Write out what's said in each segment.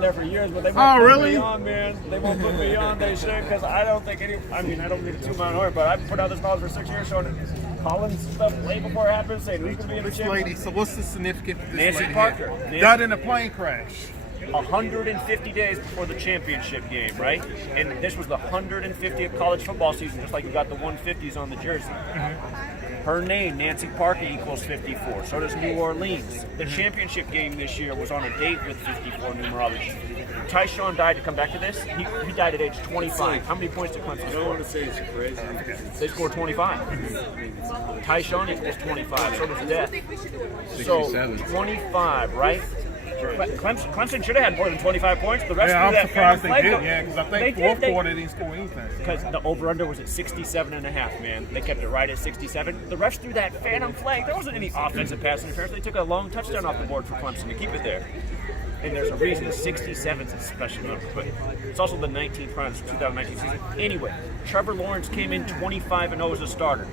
there for years, but they won't put really? me on, man. They won't put me on. They should, because I don't think any. I mean, I don't mean to toot my own horn, but I've put out this knowledge for 6 years, showing Collins stuff way before it happened, saying who's going to be in the This championship. lady, so what's the significance of this Nancy lady Parker. here? Nancy- Died in a plane crash. 150 days before the championship game, right? And this was the 150th college football season, just like you got the 150s on the jersey. Her name, Nancy Parker, equals 54. So does New Orleans. The championship game this year was on a date with 54 numerology. Tyshawn died to come back to this. He died at age 25. How many points did Clemson I don't score? want to say it's crazy. They scored 25. Tyshawn equals 25. So does Death. So 25, right? Clemson should have had more than 25 points. The rest Yeah, of I'm that surprised they flag did. go- Yeah, because I they think did, fourth they- quarter they didn't score anything. Because the over-under was at 67.5, man. They kept it right at 67. The refs threw that phantom flag. There wasn't any offensive pass interference. They took a long touchdown off the board for Clemson to keep it there. And there's a reason 67 is a special number, but it's also the 19th round of the 2019 season. Anyway, Trevor Lawrence came in 25-0 as a starter.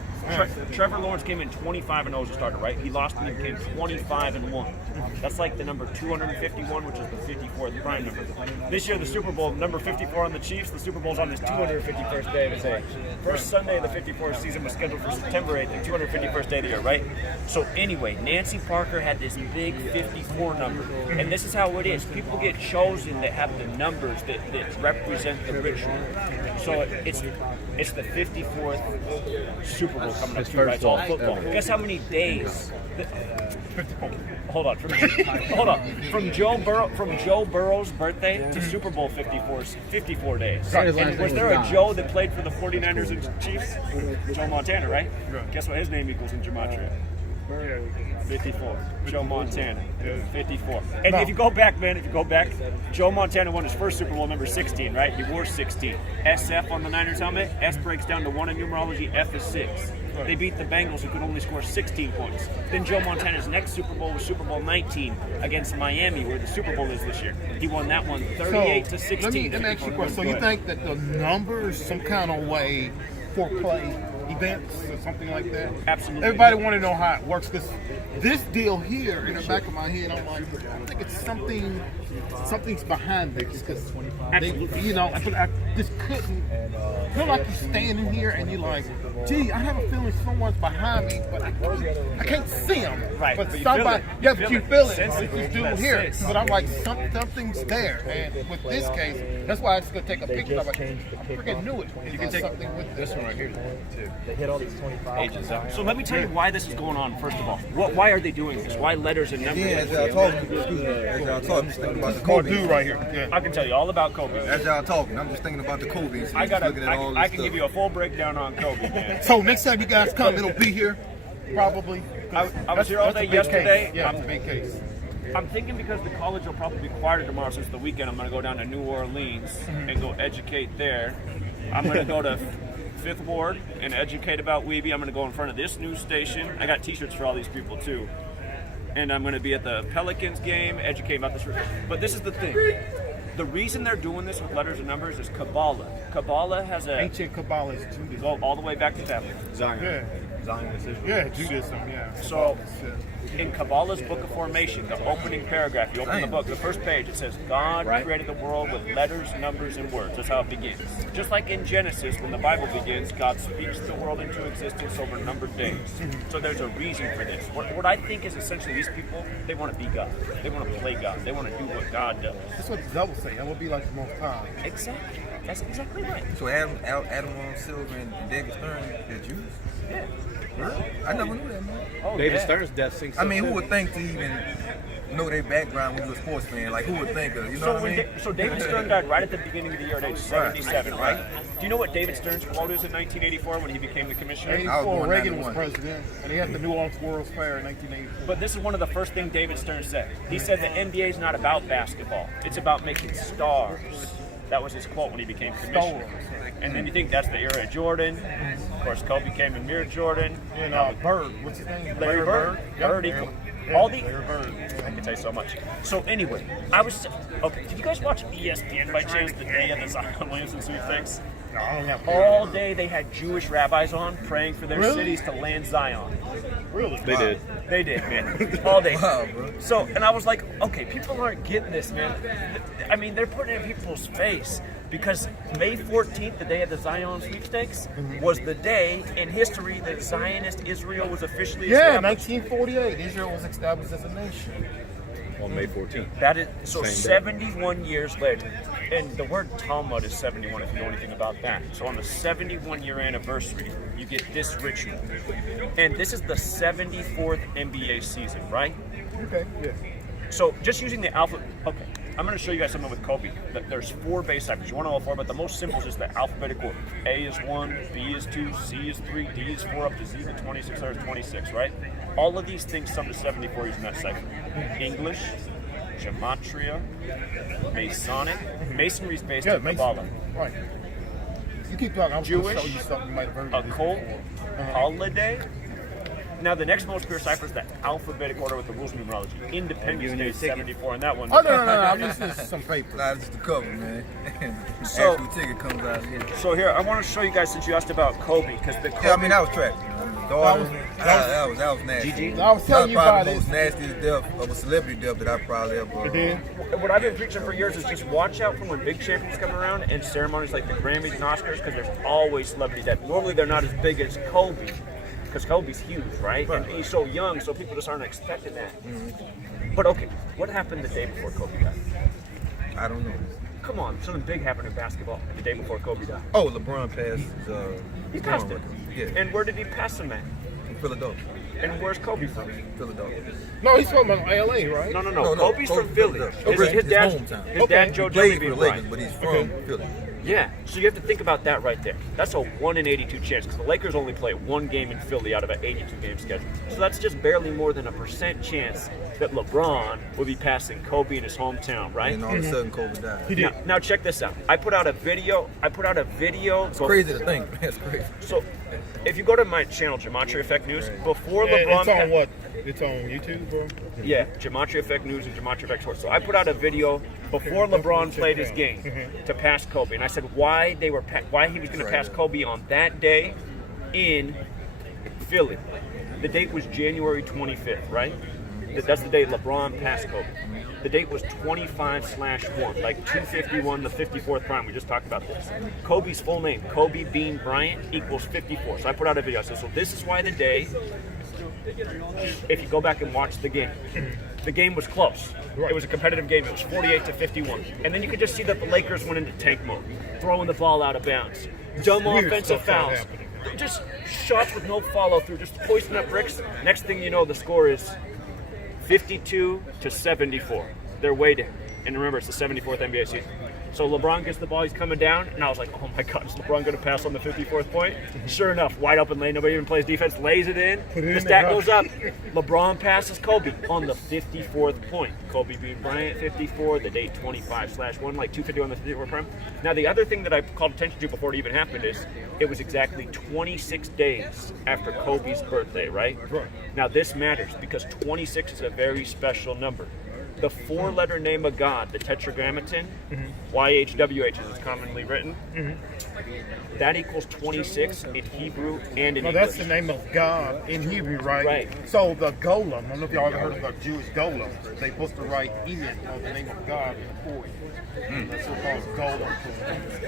Trevor Lawrence came in 25-0 as a starter, right? He lost and he became 25-1. That's like the number 251, which is the 54th prime number. This year, the Super Bowl, number 54 on the Chiefs, the Super Bowl's on his 251st day of his age. First Sunday of the 54th season was scheduled for September 8th, the 251st day of the year, right? So anyway, Nancy Parker had this big 54 number. And this is how it is. People get chosen that have the numbers that represent the ritual. So it's the 54th Super Bowl coming up, too, right? It's all football. Guess how many days? Hold on. From Joe Burrow's birthday to Super Bowl 54 is 54 days. And was there a Joe that played for the 49ers and Chiefs? Joe Montana, right? Guess what his name equals in Gematria? 54. Joe Montana. 54. And if you go back, Joe Montana won his first Super Bowl number 16, right? He wore 16. SF on the Niners helmet. S breaks down to 1 in numerology. F is 6. They beat the Bengals, who could only score 16 points. Then Joe Montana's next Super Bowl was Super Bowl 19 against Miami, where the Super Bowl is this year. He won that one 38-16. Let me ask you a question. So you think that the number is some kind of way for play events or something like that? Absolutely. Everybody want to know how it works, because this deal here in the back of my head, I'm like, I think it's something's behind this, because I just couldn't feel like you're standing here and you're like, gee, I have a feeling someone's behind me, but I can't see them. Right, But but you somebody, feel it. yeah, but you feel it. Sense It's it. this dude That's here. it. But I'm like, something's there. And with this case, that's why I just gonna take a picture of it. I freaking knew it. You can take something with this one right here too. They hit all these 25 Ages up. So let me tell you why this is going on, first of all. Why are they doing this? Why letters and numbers? As y'all talking, as y'all talking, I'm just thinking about the Oh, Kobe. dude right here. Yeah. I can tell you all about Kobe. As y'all talking, I'm just thinking about the Kobe. So I I can give you a full breakdown on Kobe, man. So next time you guys come, it'll be here, probably. I was here all day yesterday. Case. Yeah, it's a big case. I'm thinking because the college will probably be quieter tomorrow since the weekend, I'm going to go down to New Orleans and go educate there. I'm going to go to Fifth Ward and educate about Weeby. I'm going to go in front of this news station. I got t-shirts for all these people too. And I'm going to be at the Pelicans game, educate about this. But this is the thing. The reason they're doing this with letters and numbers is Kabbalah. Kabbalah has a... Ancient Kabbalah is Judaism. Go all the way back to Tablet. Zion. Yeah. Zionism. Yeah, Judaism, yeah. So, in Kabbalah's Book of Formation, the opening paragraph, you open the book, the first page, it says, God created the world with letters, numbers, and words. That's how it begins. Just like in Genesis, when the Bible begins, God speaks the world into existence over numbered days. So there's a reason for this. What I think is essentially these people, they want to be God. They want to play God. They want to do what God does. That's what the devil say. That would be like the most high. Exactly. That's exactly right. So Adam Silver and David Stern, they're Jews? Yeah. Really? I never knew that, man. Oh, David yeah. Stern's death sinks. I mean, who would think to even know their background when you're a sports fan? Like, who would think of, you know what I mean? So David Stern died right at the beginning of the year at age 77, right? Do you know what David Stern's quote is in 1984 when he became the commissioner? 84, born Reagan was 91. president, and he had the New Orleans World's Fair in 1984. But this is one of the first things David Stern said. He said the NBA is not about basketball. It's about making stars. That was his quote when he became commissioner. And then you think that's the era of Jordan. Of course, Kobe came and mirrored Jordan. And Bird, what's his name? Larry Bird. Bird equal. All the I can tell you so much. So anyway, did you guys watch ESPN by chance the day of the Zion Williamson sweepstakes? I don't have All day they had Jewish rabbis on praying for their Really? cities to land Zion. Really? They did. They did, man. All day. Wow, bro. So, and I was like, okay, people aren't getting this, man. I mean, they're putting it in people's face because May 14th, the day of the Zion sweepstakes, was the day in history that Zionist Israel was officially Yeah, established. 1948, Israel was established as a nation. On May 14th. That is so Same day. 71 years later. And the word Talmud is 71 if you know anything about that. So on the 71-year anniversary, you get this ritual. And this is the 74th NBA season, right? Okay, yeah. So just using the alphabet, okay, I'm going to show you guys something with Kobe. There's 4 base ciphers. You want to know all 4, but the most simple is just the alphabetic order. A is 1, B is 2, C is 3, D is 4, up to Z to 26, there's 26, right? All of these things sum to 74 using that cipher. English, Gematria, Masonic. Masonry is based on Kabbalah. Right. You keep talking. I'm Jewish, going to show you something you might have heard of Occult, before. Holiday. Now the next most pure cipher is the alphabetic order with the rules of numerology. Independence Day is 74, and that one. Oh, no. I'm using some paper. Nah, it's just the cover, man. The So- actual ticket comes out here. So here, I want to show you guys since you asked about Kobe, because the Kobe. Yeah, I mean, that was trash. That was nasty. GG. I was telling you about That was it. probably the most nastiest death of a celebrity death that I probably ever. It did. What I've been preaching for years is just watch out for when big champions come around and ceremonies like the Grammys and Oscars, because there's always celebrity death. Normally they're not as big as Kobe, because Kobe's huge, right? And he's so young, so people just aren't expecting that. But okay, what happened the day before Kobe died? I don't know. Come on, something big happened in basketball the day before Kobe died. Oh, LeBron passed. He passed it. Yeah, And where did he pass him at? in Philadelphia. And where's Kobe from? Philadelphia. No, he's from LA, right? No. No, Kobe's from Philly. Philadelphia. His dad's hometown. his dad, Joe He played Jimmy for the Bryant. Lakers, but he's from Philly. Yeah, so you have to think about that right there. That's a 1 in 82 chance because the Lakers only play 1 game in Philly out of an 82 game schedule. So that's just barely more than a % chance that LeBron will be passing Kobe in his hometown, right? And all of a sudden, Kobe died. Now check this out. I put out a video. It's crazy to think, man. It's crazy. So if you go to my channel, Gematria Effect News, before LeBron, It's on what? It's on YouTube, bro? Yeah, Gematria Effect News and Gematria Effect Sports. So I put out a video before LeBron played his game to pass Kobe, and I said why he was going to pass Kobe on that day in Philly. The date was January 25th, right? That's the day LeBron passed Kobe. The date was 25/1, like 251, the 54th prime. We just talked about this. Kobe's full name, Kobe Bean Bryant, equals 54. So I put out a video. I said, so this is why the day, if you go back and watch the game was close. It was a competitive game. It was 48-51. And then you could just see that the Lakers went into tank mode, throwing the ball out of bounds. Dumb Weird offensive stuff fouls. happening. Just shots with no follow through, just hoisting up bricks. Next thing you know, the score is 52-74. They're way down. And remember, it's the 74th NBA season. So LeBron gets the ball, he's coming down, and I was like, oh my God, is LeBron going to pass on the 54th point? Sure enough, wide open lane, nobody even plays defense, lays it in. The stat goes up. LeBron passes Kobe on the 54th point. Kobe Bean Bryant, 54, the date 25/1, like 251 the 54th prime. Now, the other thing that I called attention to before it even happened is it was exactly 26 days after Kobe's birthday, right? Now, this matters because 26 is a very special number. The 4-letter name of God, the Tetragrammaton, YHWH as it's commonly written, that equals 26 in Hebrew and in No, English. that's the name of God in Hebrew, right? Right. So the golem, I don't know if y'all ever heard of the Jewish golem. They supposed to write Enid on the name of God in the poem. That's so-called golem.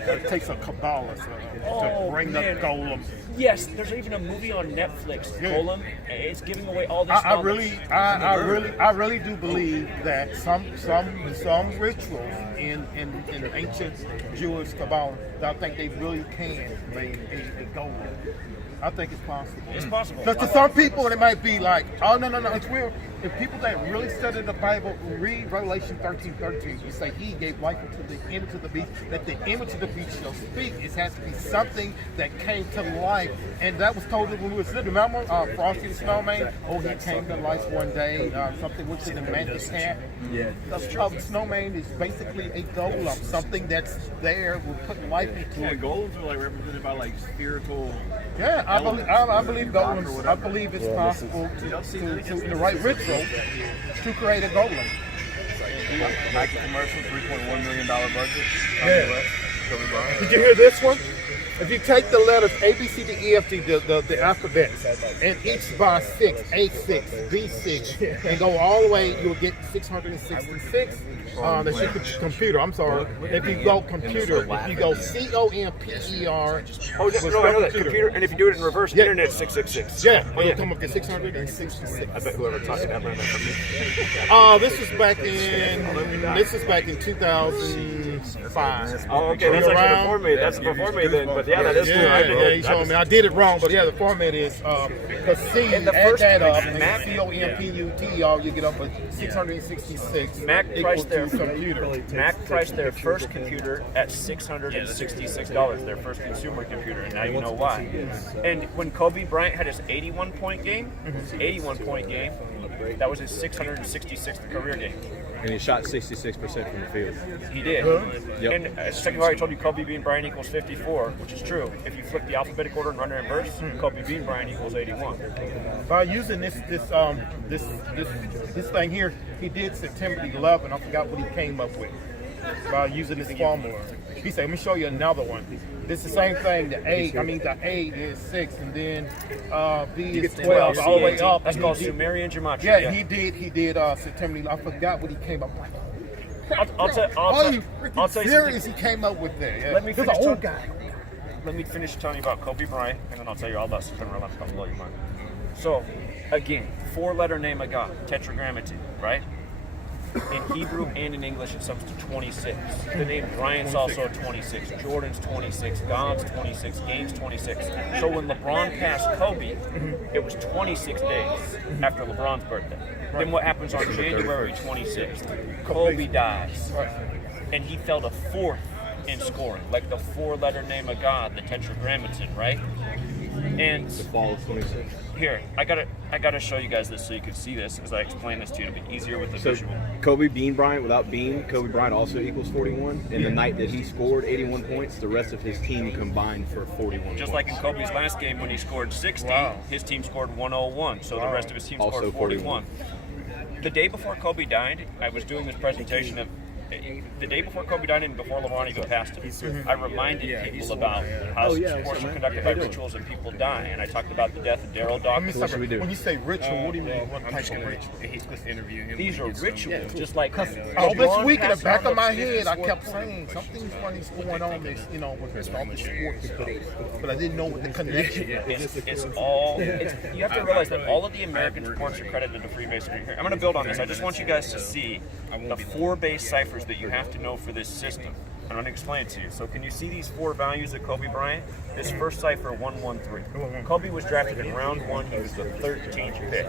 It takes a Kabbalah to bring the golem. Yes, there's even a movie on Netflix, Yeah. Golem. It's giving away all this I knowledge. really do believe that some rituals in ancient Jewish Kabbalah, I think they really can make a golem. I think it's possible. It's possible. Because to some people, it might be like, oh, no, it's weird. If people that really study the Bible read Revelation 13:13, you say he gave life to the image of the beast, that the image of the beast shall speak. It has to be something that came to life. And that was told when we were little. Remember Frosty the Snowman? Oh, he came to life one day. Something with the magic hat. Yeah. The snowman is basically a golem, something that's there, will put life into it. golems are like represented by like spiritual. Yeah, I believe golems. I believe it's possible to in the right ritual to create a golem. Nike commercial, $3.1 million budget. Yeah. Kobe Bryant. Did you hear this one? If you take the letters A, B, C, D, E, F, G, the alphabet, and each by 6, A6, B6, and go all the way, you'll get 666. That's your computer. I'm sorry. If you go computer, if you go COMPER. Oh, no, I know that. Computer, and if you do it in reverse, internet 666. Yeah, it'll come up to 666. I bet whoever talked to that learned that from me. This is back in 2005. Oh, okay, that's actually before me. That's before me then. But yeah, that is true. Yeah, you showed me. I did it wrong, but yeah, the format is because C, And the add first that up, Mac- and COMPUTER, you get up with 666. Mac equals priced their to computer. Mac priced their first computer at $666, their first consumer computer, and now you know why. And when Kobe Bryant had his 81-point game, that was his 666th career game. And he shot 66% from the field. He did. Yep. And second of all, I told you Kobe Bean Bryant equals 54, which is true. If you flip the alphabetic order and run it in reverse, Kobe Bean Bryant equals 81. By using this thing here, he did September 11. I forgot what he came up with. By using this formula, he said, "Let me show you another one." It's the same thing. The A is 6, and then B is 12, all the way up. That's called Sumerian Gematria. Yeah, he did September 11. I forgot what he came up with. I'll tell you Serious, he came up with that. Yeah. Let me He's an finish old guy. Let me finish telling you about Kobe Bryant, and then I'll tell you all about September 11th. I'll blow your mind. So, again, 4-letter name of God, tetragrammaton, right? In Hebrew and in English, it sums to 26. The name Bryant's also 26. Jordan's 26. God's 26. Game's 26. So when LeBron passed Kobe, it was 26 days after LeBron's birthday. Then what happens on January 26th? Kobe dies. And he fell to 4th in scoring, like the 4-letter name of God, the tetragrammaton, right? And The fall of 26. here, I gotta show you guys this so you can see this as I explain this to you. It'll be easier with the So visual. Kobe Bean Bryant, without Bean, Kobe Bryant also equals 41. And the night that he scored 81 points, the rest of his team combined for 41 Just points. like in Kobe's last game when he scored 60, his team scored 101, so the rest of his team Also scored 41. The day before Kobe died, I was doing this presentation of the day before Kobe died and before LeBron even passed him. I reminded people about how sports are conducted by rituals and people die, and I talked about the death of Daryl Dawkins. What should we do? When you say ritual, what do you mean? What type of ritual? He's supposed to interview him. These are rituals, just like All this LeBron week in the passed back of my Arnold head, I Smith. kept saying something funny's going on. This, with all the sports stuff, but I didn't know what the connection was. It's all. You have to realize that all of the American sports are credited to Freemasonry. Here, I'm going to build on this. I just want you guys to see the 4 base ciphers that you have to know for this system. I'm going to explain it to you. So can you see these 4 values of Kobe Bryant? This first cipher, 113. Kobe was drafted in round 1. He was the 13th pick.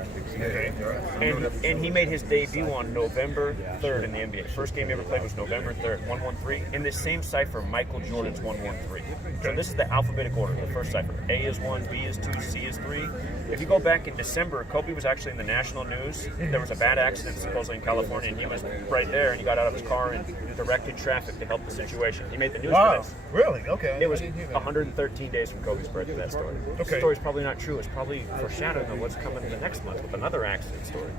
And he made his debut on November 3rd in the NBA. First game he ever played was November 3rd, 113. In this same cipher, Michael Jordan's 113. So this is the alphabetic order, the first cipher. A is 1, B is 2, C is 3. If you go back in December, Kobe was actually in the national news. There was a bad accident supposedly in California, and he was right there, and he got out of his car and directed traffic to help the situation. He made the news for this. Really? Okay. It was 113 days from Kobe's birthday, that story. Okay. The story's probably not true. It's probably foreshadowing of what's coming the next month with another accident story.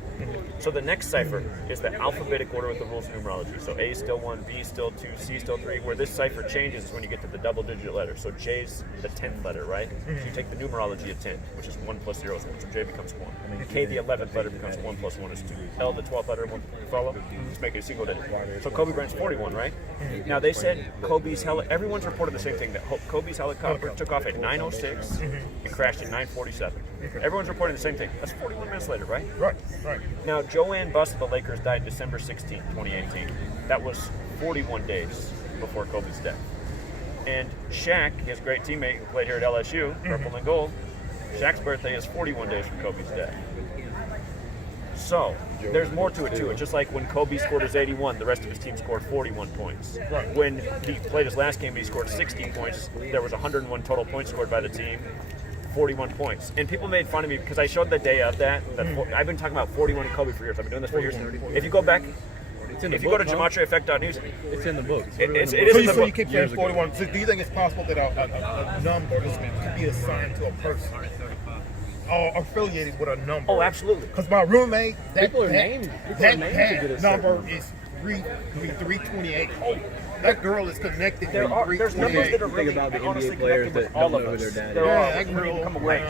So the next cipher is the alphabetic order with the rules of numerology. So A is still 1, B is still 2, C is still 3. Where this cipher changes is when you get to the double-digit letter. So J's the 10th letter, right? So you take the numerology of 10, which is 1 plus 0 is 1. So J becomes 1. K, the 11th letter, becomes 1 plus 1 is 2. L, the 12th letter, 1, follow? Just make it a single digit. So Kobe Bryant's 41, right? Now they said everyone's reported the same thing, that Kobe's helicopter took off at 9:06 and crashed at 9:47. Everyone's reporting the same thing. That's 41 minutes later, right? Right. Now, Joanne Buss of the Lakers died December 16, 2018. That was 41 days before Kobe's death. And Shaq, his great teammate who played here at LSU, purple and gold, Shaq's birthday is 41 days from Kobe's death. So, there's more to it too. It's just like when Kobe scored his 81, the rest of his team scored 41 points. When he played his last game and he scored 60 points, there was 101 total points scored by the team, 41 points. And people made fun of me because I showed the day of that. I've been talking about 41 and Kobe for years. I've been doing this for years. If you go back, if you go to GematriaEffect.news, It's in the book. it is So in you, the so you book. keep saying 41. So do you think it's possible that a number could be assigned to a person or affiliated with a number? Oh, absolutely. Because my roommate, that People are named. People are named to get a certain number number. is 328. That girl is connected to There's numbers 328. that are Think really about the honestly NBA players connected with that all don't of know who us. their dad There is. are Yeah, that when you girl, become awake.